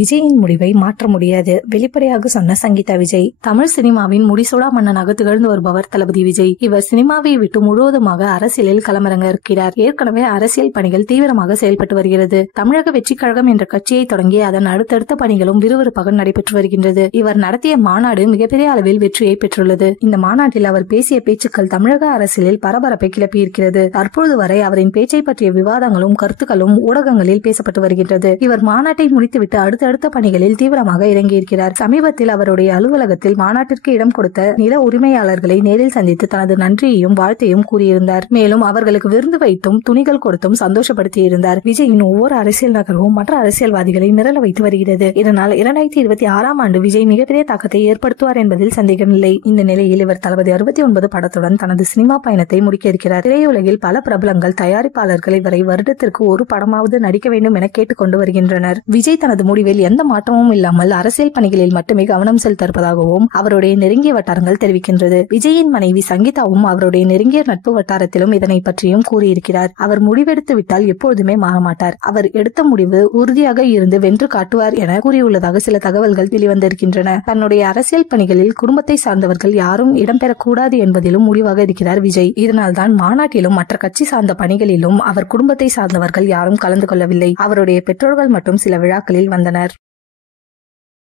விஜயின் முடிவை மாற்ற முடியாது, வெளிப்படையாக சொன்ன சங்கீதா விஜய். தமிழ் சினிமாவின் முடிசூடா மன்னனாக திகழ்ந்து வருபவர் தளபதி விஜய். இவர் சினிமாவை விட்டு முழுவதுமாக அரசியலில் களமிறங்க இருக்கிறார். ஏற்கனவே அரசியல் பணிகள் தீவிரமாக செயல்பட்டு வருகிறது. தமிழக வெற்றி கழகம் என்ற கட்சியை தொடங்கி அதன் அடுத்தடுத்த பணிகளும் விறுவிறுப்பாக நடைபெற்று வருகின்றது. இவர் நடத்திய மாநாடு மிகப்பெரிய அளவில் வெற்றியை பெற்றுள்ளது. இந்த மாநாட்டில் அவர் பேசிய பேச்சுக்கள் தமிழக அரசியலில் பரபரப்பை கிளப்பியிருக்கிறது. தற்பொழுது வரை அவரின் பேச்சை பற்றிய விவாதங்களும் கருத்துக்களும் ஊடகங்களில் பேசப்பட்டு வருகின்றது. இவர் மாநாட்டை முடித்துவிட்டு அடுத்த பணிகளில் தீவிரமாக இறங்கியிருக்கிறார். சமீபத்தில் அவருடைய அலுவலகத்தில் மாநாட்டிற்கு இடம் கொடுத்த நில உரிமையாளர்களை நேரில் சந்தித்து தனது நன்றியையும் வாழ்த்தையும் கூறியிருந்தார். மேலும் அவர்களுக்கு விருந்து வைத்தும் துணிகள் கொடுத்தும் சந்தோஷப்படுத்தியிருந்தார். விஜயின் ஒவ்வொரு அரசியல் நகர்வும் மற்ற அரசியல்வாதிகளை மிரள வைத்து வருகிறது. இதனால் 2026 ஆண்டு விஜய் மிகப்பெரிய தாக்கத்தை ஏற்படுத்துவார் என்பதில் சந்தேகமில்லை. இந்த நிலையில் இவர் தளபதி 69 படத்துடன் தனது சினிமா பயணத்தை முடிக்க இருக்கிறார். திரையுலகில் பல பிரபலங்கள், தயாரிப்பாளர்கள் இவரை வருடத்திற்கு ஒரு படமாவது நடிக்க வேண்டும் என கேட்டுக்கொண்டு வருகின்றனர். விஜய் தனது முடிவில் எந்த மாற்றமும் இல்லாமல் அரசியல் பணிகளில் மட்டுமே கவனம் செலுத்த இருப்பதாகவும் அவருடைய நெருங்கிய வட்டாரங்கள் தெரிவிக்கின்றது. விஜயின் மனைவி சங்கீதாவும் அவருடைய நெருங்கிய நட்பு வட்டாரத்திலும் இதனை பற்றியும் கூறியிருக்கிறார். அவர் முடிவெடுத்து விட்டால் எப்பொழுதுமே மாறமாட்டார். அவர் எடுத்த முடிவு உறுதியாக இருந்து வென்று காட்டுவார் என கூறியுள்ளதாக சில தகவல்கள் வெளிவந்திருக்கின்றன. தன்னுடைய அரசியல் பணிகளில் குடும்பத்தை சார்ந்தவர்கள் யாரும் இடம்பெறக்கூடாது என்பதிலும் முடிவாக இருக்கிறார் விஜய். இதனால்தான் மாநாட்டிலும் மற்ற கட்சி சார்ந்த பணிகளிலும் அவர் குடும்பத்தை சார்ந்தவர்கள் யாரும் கலந்து கொள்ளவில்லை. அவருடைய பெற்றோர்கள் மட்டும் சில விழாக்களில் வந்தனர்.